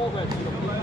波佢係自動啲嘅喎。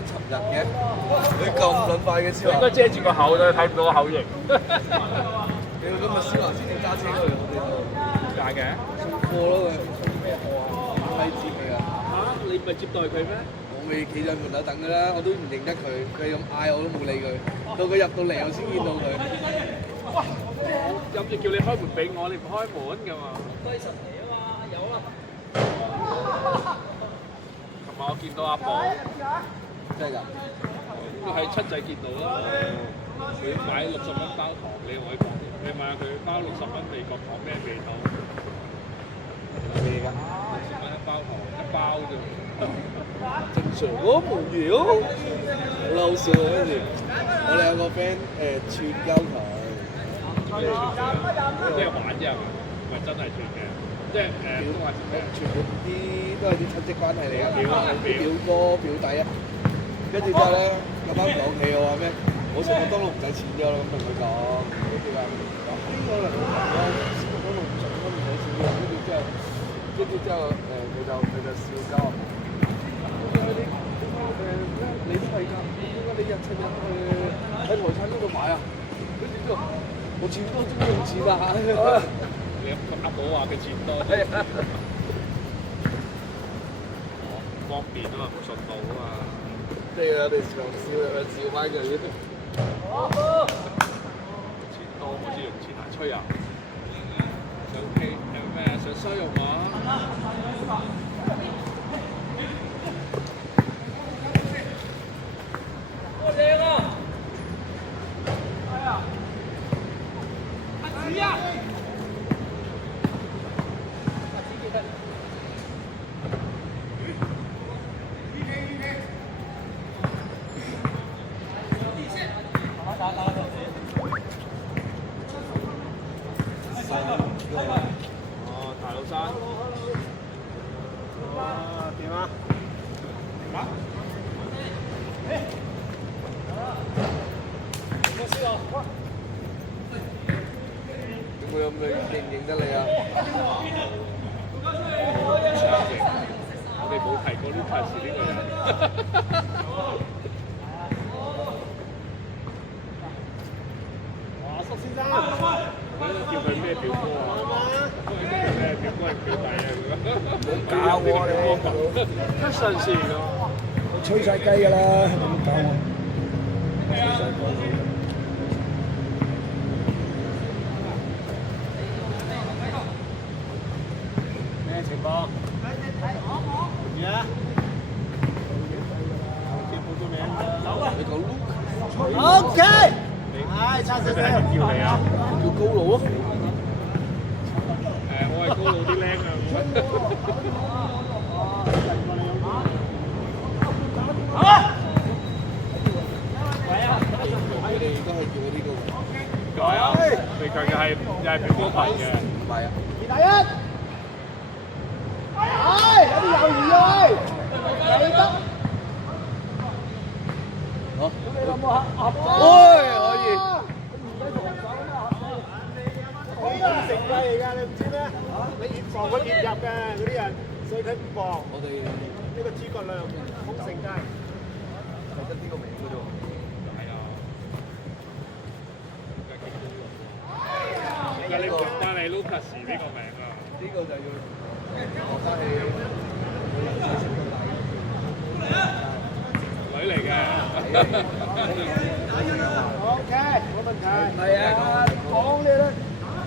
尋日嘅，你咁撚快嘅超應該遮住個口都睇唔到個口型。你今日蕭華先至揸車過嚟我哋度，點解嘅？送貨咯佢，送咩貨啊？買米紙嚟㗎。嚇！你唔係接待佢咩？我未企喺門口等㗎啦，我都唔認得佢，佢咁嗌我都冇理佢，到佢入到嚟我先見到佢。諗住叫你開門俾我，你唔開門㗎嘛？低神嚟啊嘛，有啦。琴日我見到阿寶。真係㗎？佢喺七仔見到啦，佢買60蚊包糖，你同佢講，你問下佢包60蚊美國糖咩味道？咩㗎60蚊一包糖，一包啫。正常我冇料，好嬲笑嗰陣時，我哋有個 friend 串鳩佢，即係玩啫嘛，唔係真係串嘅，即係全部啲都係啲親戚關係嚟㗎，表哥表弟啊。跟住之後咧，咁啱講起我話咩？我食麥當勞唔使錢咗啦，咁同佢講。跟住話呢個能夠食麥當勞唔使錢唔使錢嘅。跟住之後，佢就笑鳩。咁啲你都係㗎？點解你日日喺台餐嗰度買啊？跟住之後，我錢多中意用錢啊！你阿寶話佢錢多，方便啊嘛，冇順路啊嘛。即係我哋常笑翻佢啲。錢多好似用錢嚟吹啊！想 K 有咩想收用我？我靚啊！係啊！阿子啊！哦，大老山。哇，點啊？點啊？冇事啊！點會有咩認唔認得你啊？我哋冇提過 Lucas 呢個人。哇，蘇先生，叫佢咩表哥啊？咩表哥係表弟啊？冇搞我你，一陣時咯。我吹晒雞㗎啦，冇搞我。吹晒雞。咩情況？乜嘢啊？叫報咗名㗎。你講 Lucas。OK。唉，差少少。叫你啊？叫高佬啊！我係高佬啲僆啊！佢哋都係叫呢個。係啊，最強又係表哥群嘅。唔係啊。第一。唉，有啲猶豫啊！你得。好。你有冇合作？可以。好成計嚟㗎，你唔知咩？你越防佢越入嘅嗰啲人，所以佢唔防。我哋呢個諸葛亮好成計。係得呢個名嘅啫喎。係啊。點解你換翻你 Lucas 呢個名啊？呢個就要學得起女女嚟嘅。係啊，講你咧，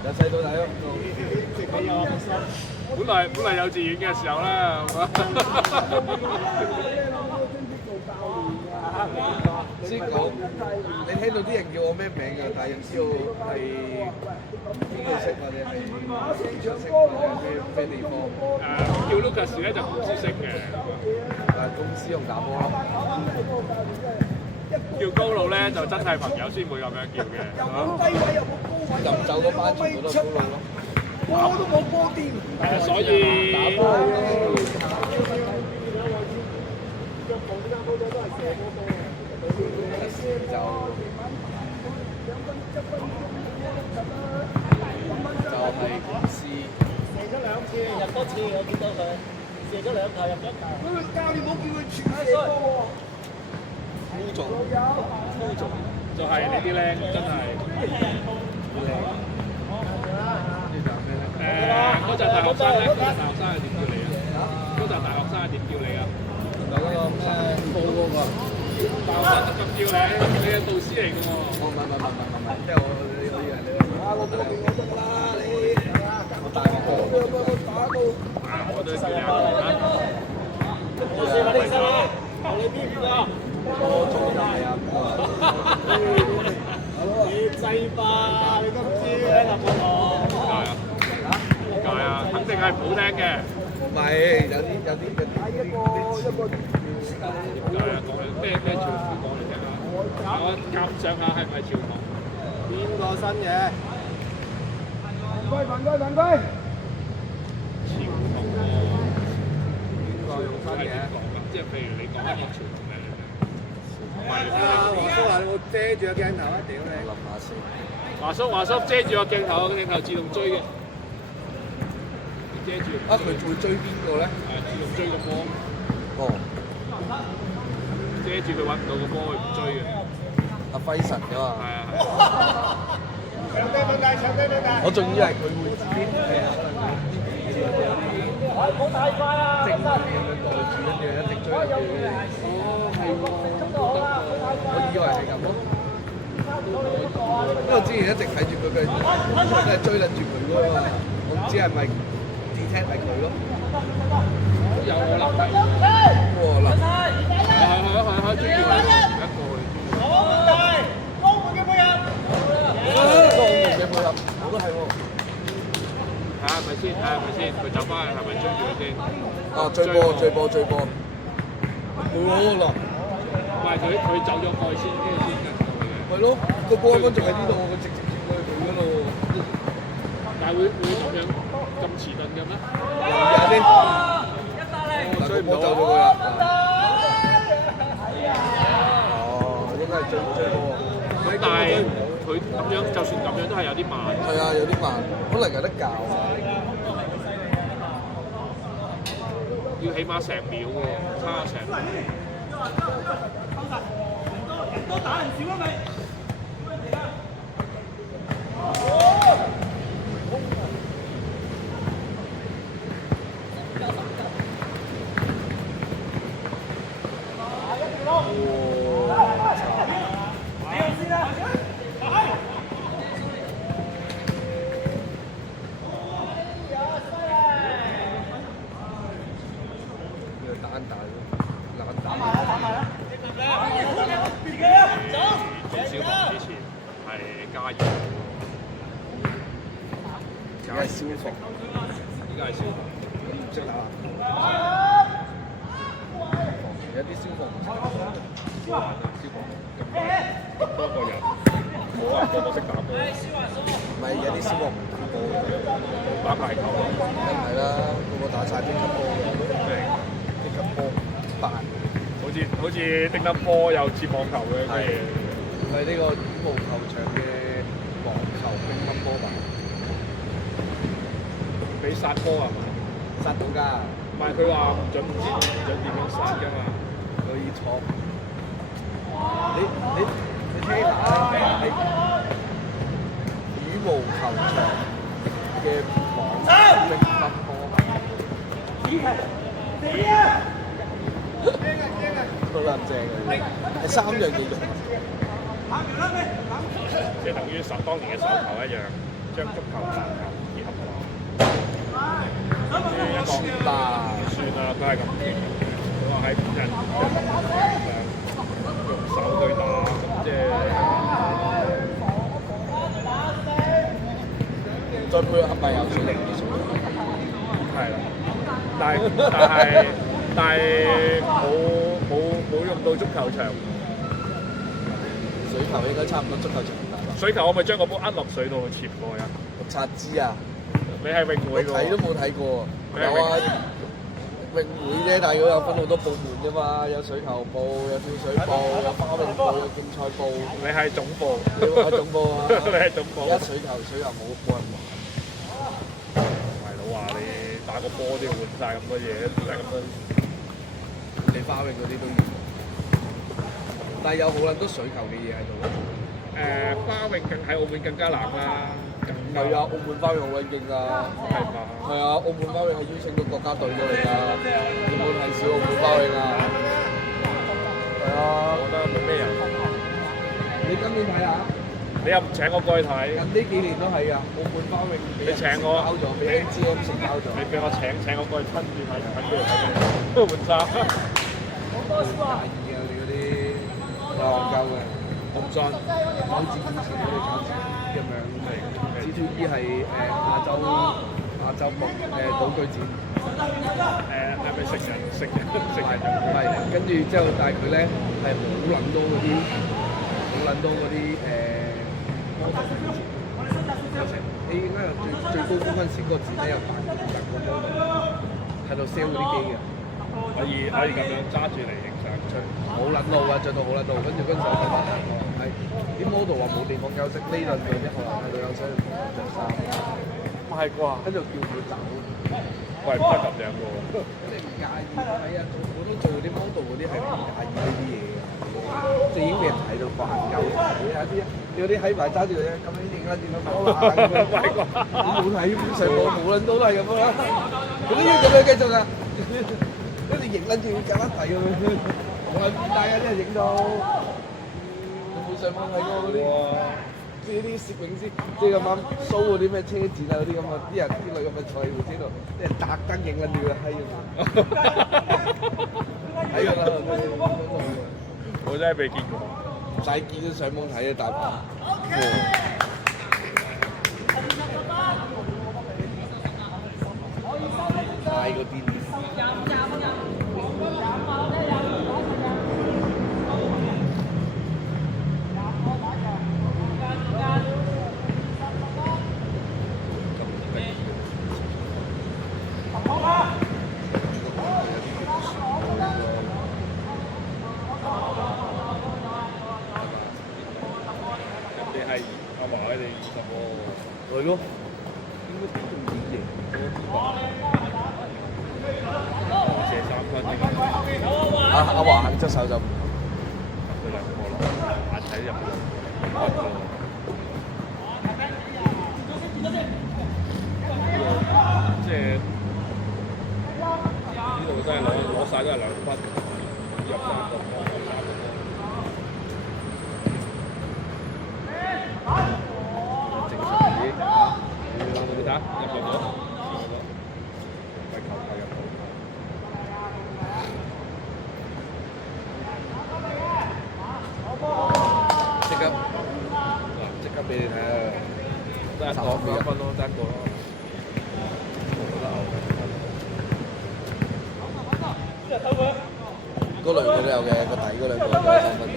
由細到大咯。你有本嚟幼稚園嘅時候啦，係嘛？先講，你聽到啲人叫我咩名㗎？但係又知道係邊個識或者係邊個識或者咩地方？叫 Lucas 咧就公司識嘅，公司用打波咯。叫高佬咧就真係朋友先會咁樣叫嘅。飲酒嗰班全部都係高佬咯。我都冇波掂。所以打波就係公司。射咗2次，入多次，我見到佢射咗2球，入咗1球。教練冇叫佢全射波喎。污糟，就係呢啲僆真係。嗰陣大學生咧，大學生係點叫你啊？嗰陣大學生係點叫你啊？嗰個咩高嗰個？大學生就咁叫你，你係導師嚟㗎喎。唔係，即係我以為你我得㗎啦，你我大個打到。我都叫你阿哥啦。我射你射你，你邊邊啊？我做得係阿哥。你制吧，你都唔知喺立法堂。點解啊？肯定係唔好聽嘅。唔係，有啲點解啊？講咩潮語講嚟聽下？我夾上下係咪潮語？邊個新嘅？犯規！潮語邊個用新嘅？即係譬如你講一個潮語咩嚟嘅？唔係黃叔話我遮住個鏡頭啊！屌你！諗下先。華叔遮住個鏡頭，個鏡頭自動追嘅。遮住。佢會追邊個咧？自動追個波。哦。遮住佢揾唔到個波，佢唔追嘅。阿輝神㗎嘛。係啊。搶低分界，搶低分界。我仲以為佢會自己係啊，唔好太快啊！正咁樣袋住，跟住一直追住。哦，係喎。我以為係咁咯。因為我之前一直睇住佢，佢真係追緊住佢㗎嘛。我唔知係咪 detect 係佢咯。有可能係。哇！嗱，係，追住佢一個去。高門嘅配合。嘅配合，我都係喎。睇下係咪先？佢走翻去係咪追住佢先？啊！追波。冇咯，唔係佢走咗過去先，跟住先跟住佢嘅。係咯，個波根仲喺呢度，佢直接接過去佢嗰度。但係會咁樣咁遲鈍嘅咩？留意下先。嗱，追唔到走咗佢啦。哦，應該係追波。咁但係佢咁樣，就算咁樣都係有啲慢。係啊，有啲慢，可能有得教。要起碼成秒喎，差成秒。多打人少啊咪！小學之前係加熱，而家係消防，依家係消防，唔識打籃。有啲消防唔識打籃，消防咁多個人，冇話個個識打波。唔係有啲消防唔打波嘅，打排球，梗唔係啦，個個打晒乒乓波嘅，乒乓波扮。好似乒乓波又似網球嘅嘅嘢。係呢個羽毛球場嘅網球乒乓波版，俾殺波啊嘛？殺到㗎，唔係佢話唔準點樣殺㗎嘛？可以錯。你聽下係羽毛球場嘅網球乒乓波。好撚正啊！係3樣嘢用啊！即係等於當年嘅手球一樣，將足球籃球結合埋。一個算啦，都係咁決嘅。佢話喺人用手去打，咁即係再配合埋游水零技術。係啦。但係冇用到足球場。水球應該差唔多足球場大。水球我咪將個波呃落水度潛過去啊！我擦知啊！你係泳會㗎喎？睇都冇睇過。有啊，泳會啫，但係佢有分好多部門㗎嘛，有水球部，有跳水部，有花泳部，有競賽部。你係總部。你話總部啊？你係總部。而家水球冇人玩。大佬話你打個波都要換曬咁多嘢，真係咁多。你花泳嗰啲都要，但係有好撚多水球嘅嘢喺度。花泳喺澳門更加難啦。係啊，澳門花泳好撚勁㗎。係嘛？係啊，澳門花泳係邀請到國家隊過嚟㗎。澳門係小澳門花泳啊。係啊，我覺得冇咩人。你今年睇下？你又唔請我過去睇？近呢幾年都係啊，澳門花泳你請我包咗，俾 MGM 承包咗。你俾我請我過去親自睇，喺邊度睇？換衫。好介意啊！你嗰啲戇鳩嘅，我唔信。搞自己事，我哋搞自己咁樣。G2E 係亞洲木賭具展。係咪食人用？係，跟住之後，但係佢咧係好撚多嗰啲你應該有最高峰嗰陣時，嗰個展咧有800個 model 喺度 sell 嗰啲機嘅。可以咁樣揸住嚟影相，好撚路啊，着到好撚路，跟住嗰陣時我睇翻係啲 model 話冇地方休息，呢輪佢啲學校喺度休息着衫，唔係啩？跟住叫佢走，喂，唔係咁樣嘅喎。你唔介意？係啊，我都做啲 model 嗰啲係唔介意呢啲嘢嘅，即係已經俾人睇到慣鳩。有啲喺埋揸住嘅，咁樣影啦，點樣講啦咁樣。冇睇上網冇撚都係咁啦，佢都要咁樣繼續㗎。跟住影撚住夾一睇咁樣，我係大家真係影到，有冇上網睇過嗰啲？即係啲攝影師，即係咁啱 show 嗰啲咩車展啊嗰啲咁啊，啲人啲女咁嘅坐喺部車度，啲人特登影撚住個閪咁。睇㗎啦，我真係未見過，唔使見上網睇啊，大把。太過癲。係咯，應該邊種演射3分應該。阿華肯側手就唔佢兩個咯，眼睇入去。即係呢度真係攞曬都係2分，入3個波，入3個波。你睇入唔入到？咪球入到。即刻俾你睇啊！得一個3分咯，得一個咯。嗰兩個都有嘅，個底嗰兩個都有3分嘅。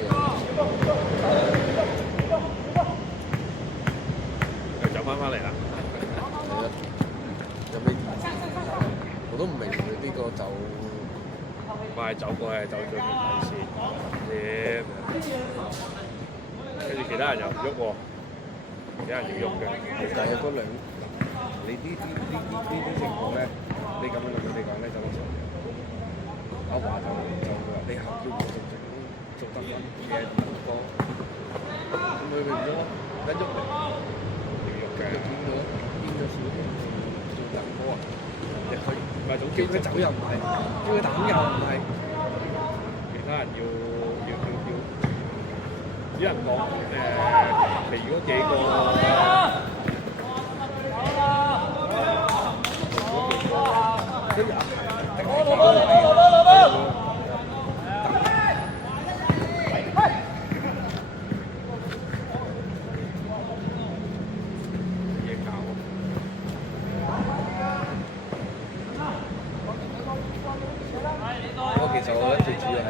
又走翻嚟啦！有咩意思？我都唔明佢呢個就唔係走過係走最條底線，跟住其他人又唔喐喎，其他人要喐嘅。就係嗰兩，你呢啲情況咧，你咁樣同佢哋講咧就冇錯。阿華就話你後腰做得分嘅波，咁佢咪喐一喐嚟，就見到見咗少啲做得波啊！入去唔係總叫佢走又唔係，叫佢打又唔係，其他人要啲人講其餘嗰幾個其實我覺得最主要係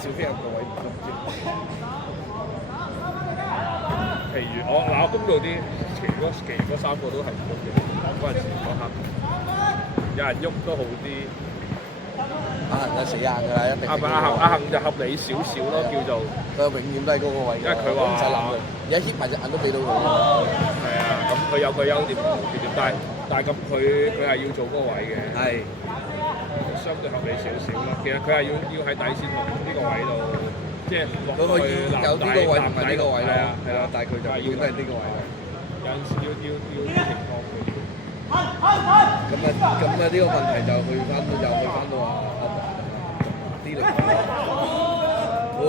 小飛人個位唔足啫。其餘我公道啲，其餘嗰3個都係唔喐嘅。嗰陣時嗰刻有人喐都好啲。阿恒就死硬㗎啦，一定。阿恒就合理少少咯，叫做。佢永遠都係嗰個位。因為佢話唔使諗嘅，而家 hit 埋隻眼都俾到佢。係啊，咁佢有佢優點同缺點，但係咁佢係要做嗰個位嘅。係。相對合理少少啦。其實佢係要喺底線落呢個位度，即係落去有呢個位同埋呢個位咯。係啦，但係佢就永遠都係呢個位咯。有陣時要情況佢。咁呢個問題就去翻到話啲嚟。哦！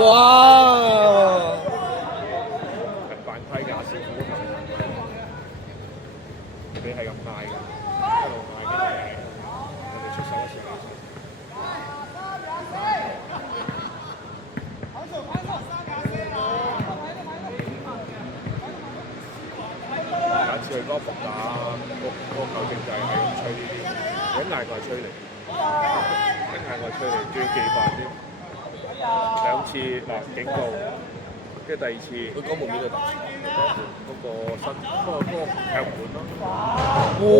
哇！犯規㗎，師傅你係咁嗌㗎，一路嗌嘅，人哋出手嘅時候。下次去嗰個伏打，個球證就係咁吹呢啲，一嗌過係吹嚟，一嗌過係吹嚟，仲要記犯添。2次嗱警告，跟住第2次。佢講門嗰個大，嗰個新嗰個踢門咯。